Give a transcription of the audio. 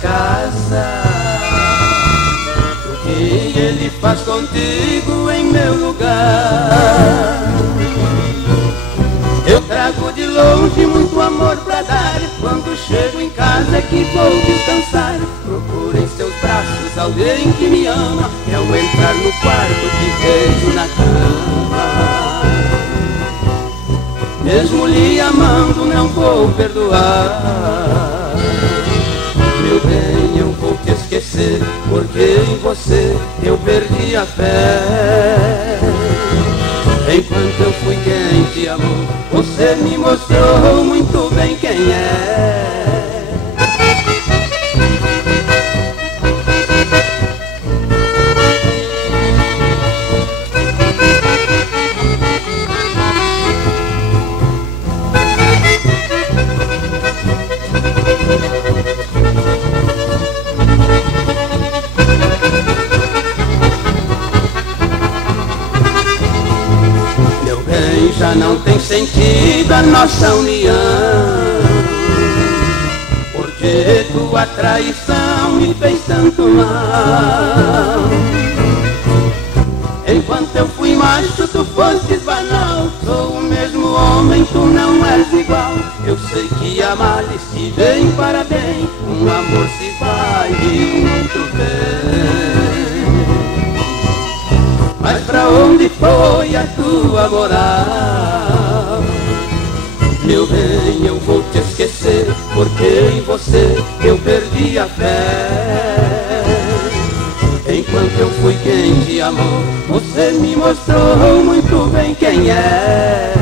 casa. O que ele faz contigo em meu lugar? Eu trago de longe muito amor pra dar. Quando chego em casa é que vou descansar. Procuro em seus braços alguém que me ama. E ao entrar no quarto te vejo na cama. Mesmo lhe amando não vou perdoar. Meu bem, eu vou te esquecer, porque em você eu perdi a fé. Enquanto eu fui quem te amou, você me mostrou muito bem quem é. Já não tem sentido a nossa união, porque tua traição me fez tanto mal. Enquanto eu fui macho, tu fostes banal. Sou o mesmo homem, tu não és igual. Eu sei que amar-lhe se vem para bem, um amor se vai e muito bem. Mas pra onde foi a tua moral? Meu bem, eu vou te esquecer, porque em você eu perdi a fé. Enquanto eu fui quem te amou, você me mostrou muito bem quem é.